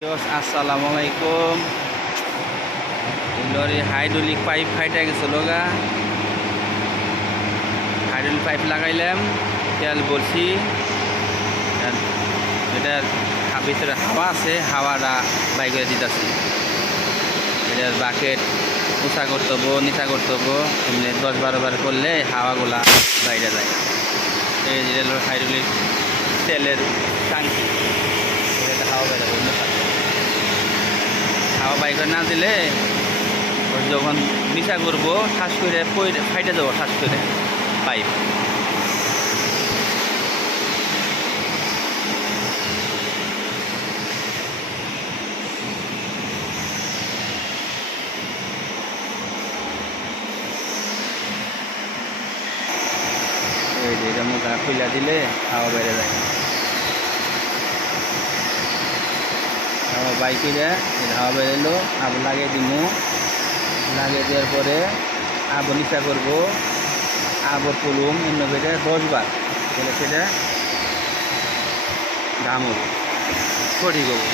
আসসালামু আলাইকুম। Hydraulic pipe ফাইটা গেছিল গা, হাইড্রোলিক পাইপ লাগাইলাম, তেল বলছি এটার ভিতরে হাওয়া আছে, হাওয়াটা বাই করে দিতেছি। এটার বাকেট উঁচা করতে হবো, নিচা করতে হবো, এমনি 10-12 বার করলে হাওয়াগুলা বাইরে যায়। এই যেটা হলো হাইড্রোলিক তেলের টাঙ্কি, এটা হাওয়া বাইরে যাবে। হাওয়া বাই করে না দিলে যখন নিচা করবো ঠাস করে ফাইটে যাবো, ঠাস করে পাইপ। এই যে এটা মোটা খুলে দিলে হাওয়া বেড়ে যায়। হাওয়া বাই করে হাওয়া বেরোলো, আবার লাগিয়ে দিব। লাগিয়ে দেওয়ার পরে আবার নিচা করবো, আবার তুলুম, এমনি করে 10 বার তাহলে সেটা দাম হবো, সঠিক হবো।